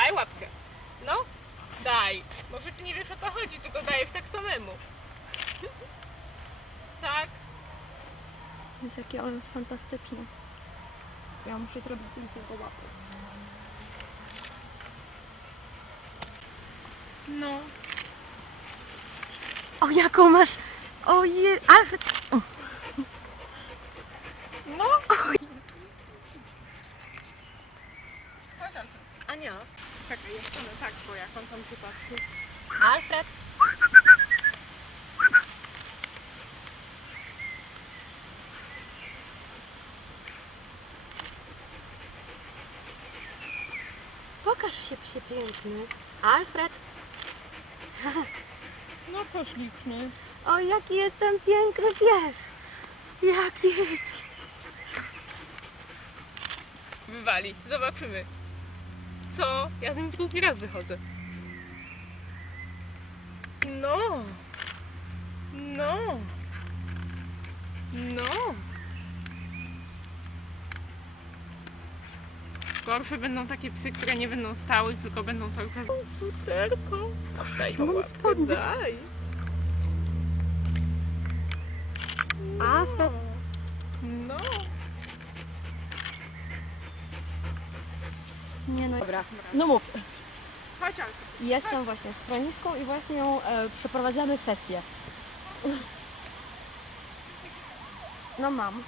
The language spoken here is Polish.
Daj łapkę. No, daj. Może ty nie wiesz o co chodzi, tylko dajesz tak samemu. tak. Jest jakie on jest fantastyczny. Ja muszę zrobić zdjęcie jego łapy. No. O, jaką masz... O je... Alfred... O, No. Ania. Czekaj, jeszcze no tak, bo jak on tam patrzy. Alfred. Pokaż się, psie piękny. Alfred. No co śliczny. O, jaki jestem piękny pies. Jaki jest. Wywali. Zobaczymy. Co? Ja z nim drugi raz wychodzę. No. No. No. Gorsze będą takie psy, które nie będą stały, tylko będą cały czas... Lucerko. Daj Mam łapkę, spodnie. daj. Alfred. No. Nie no. Dobra. No mów. Jestem właśnie z chroniską i właśnie ją e, przeprowadzamy sesję. No mam.